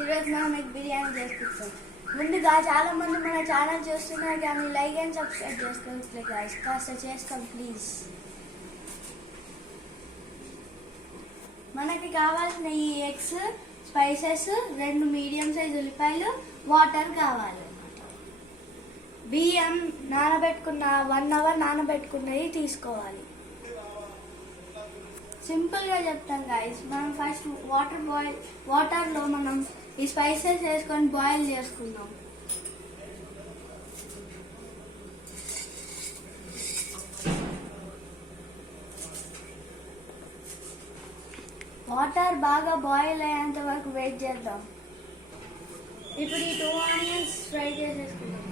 ఈరోజు మనం ఎగ్ బిర్యానీ చేసుకుంటాం. ముందుగా చాలా మంది మన ఛానల్ చూస్తున్నారు కానీ లైక్ అండ్ సబ్స్క్రైబ్ చేసుకోవచ్చు గైస్. కాస్త చేస్తాం ప్లీజ్. మనకి కావాల్సిన ఈ ఎగ్స్, స్పైసెస్, 2 మీడియం సైజ్ ఉల్లిపాయలు, వాటర్ కావాలి. బియ్యం నానబెట్టుకున్న 1 అవర్ నానబెట్టుకున్నది తీసుకోవాలి. సింపుల్గా చెప్తాం గైస్. మనం ఫస్ట్ వాటర్లో మనం ఈ స్పైసెస్ వేసుకొని బాయిల్ చేసుకుందాం. వాటర్ బాగా బాయిల్ అయ్యేంత వరకు వెయిట్ చేద్దాం. ఇప్పుడు ఈ 2 ఆనియన్స్ ఫ్రై చేసేసుకుందాం.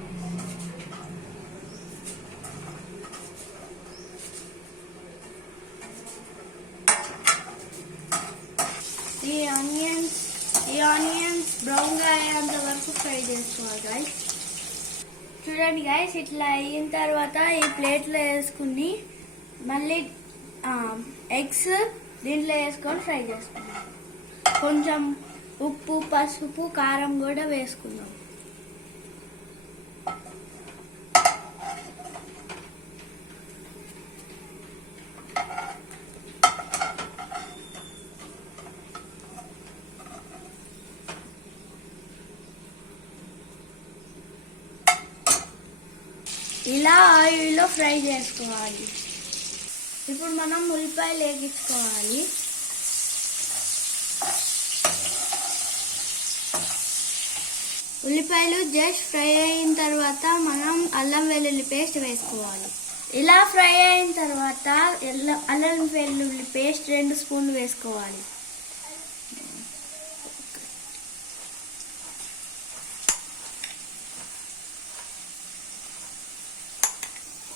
ఈ ఆనియన్స్ బ్రౌన్ గా అయ్యేంత వరకు ఫ్రై చేసుకోవాలి గైస్. చూడండి గైస్, ఇట్లా అయిన తర్వాత ఈ ప్లేట్లో వేసుకుని మళ్ళీ ఎగ్స్ దీంట్లో వేసుకొని ఫ్రై చేసుకుందాం. కొంచెం ఉప్పు, పసుపు, కారం కూడా వేసుకుందాం. ఇలా ఆయిల్లో ఫ్రై చేసుకోవాలి. ఇప్పుడు మనం ఉల్లిపాయలు వేగించుకోవాలి. ఉల్లిపాయలు జస్ట్ ఫ్రై అయిన తర్వాత మనం అల్లం వెల్లుల్లి పేస్ట్ వేసుకోవాలి. ఇలా ఫ్రై అయిన తర్వాత అల్లం వెల్లుల్లి పేస్ట్ 2 స్పూన్లు వేసుకోవాలి.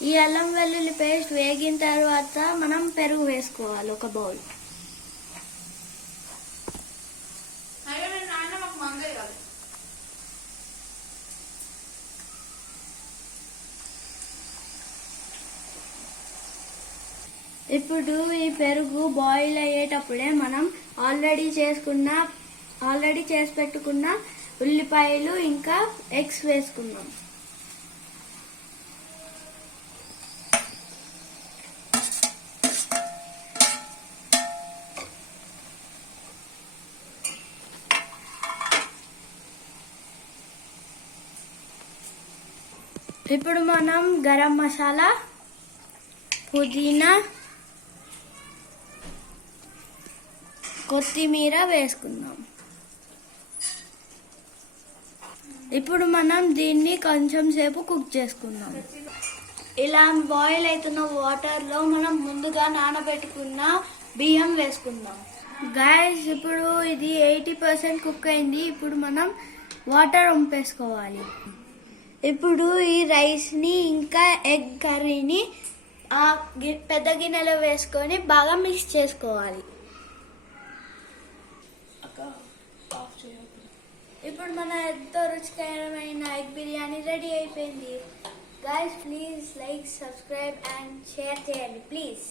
ఈ అల్లం వెల్లుల్లి పేస్ట్ వేగిన తర్వాత మనం పెరుగు వేసుకోవాలి, 1 బౌల్. ఇప్పుడు ఈ పెరుగు బాయిల్ అయ్యేటప్పుడే మనం ఆల్రెడీ చేసి పెట్టుకున్న ఉల్లిపాయలు ఇంకా ఎగ్స్ వేసుకున్నాం. ఇప్పుడు మనం గరం మసాలా, పుదీనా, కొత్తిమీర వేసుకుందాం. ఇప్పుడు మనం దీన్ని కొంచెం సేపు కుక్ చేసుకుందాం. ఇలా బాయిల్ అవుతున్న వాటర్లో మనం ముందుగా నానబెట్టుకున్న బియ్యం వేసుకుందాం. గైస్, ఇప్పుడు ఇది 80% కుక్ అయింది. ఇప్పుడు మనం వాటర్ వంపేసుకోవాలి. ఇప్పుడు ఈ రైస్ని ఇంకా ఎగ్ కర్రీని ఆ పెద్ద గిన్నెలో వేసుకొని బాగా మిక్స్ చేసుకోవాలి. ఇప్పుడు మన ఎంతో రుచికరమైన ఎగ్ బిర్యానీ రెడీ అయిపోయింది. Guys, please like, subscribe and share చేయండి ప్లీజ్.